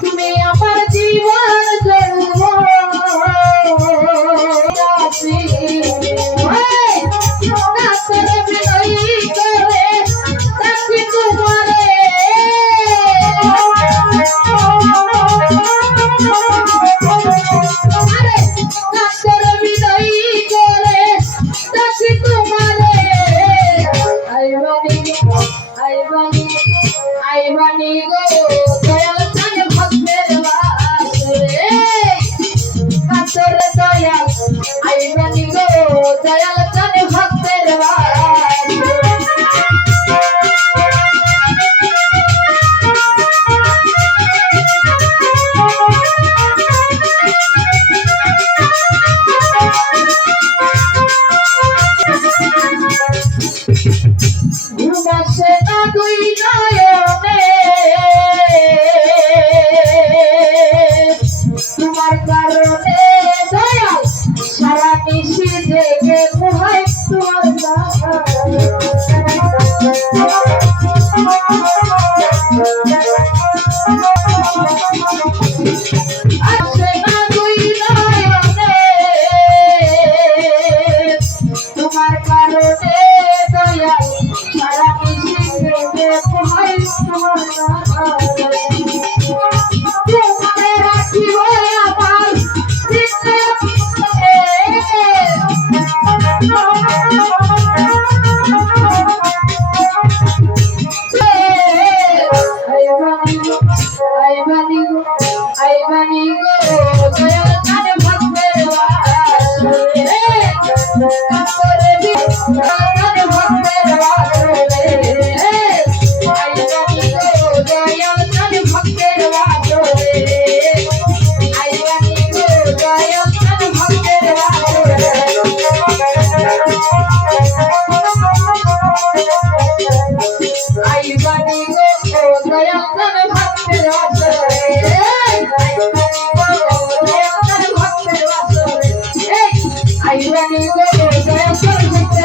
তুমি আমার জীবন আইবানি গো দয়াল চান ভক্তের বাসরে কাতর দয়াল আইবানি গো দয়াল চান ভক্তের ঘুমাসে না দুই নয়নে তোমার কারণে দয়াল সারা নিশি জেগে পোহাই তোমার আসে না দুই নয়নে তোমার কারণে দয়াল সারা নিশি জেগে পোহাই তোমার রাখিব আমার আইবানি গো দয়াল চান ভক্তের বাসরে কাতরে চান ভক্তের বাসরে আইবানি গো দয়াল চান ভক্তের বাসরে আইবানি গো দয়াল চান ভক্তের বাসরে আইবানি গো দয়াল চান ভক্তের বাসরে আইবানি গো দয়াল চান ভক্তের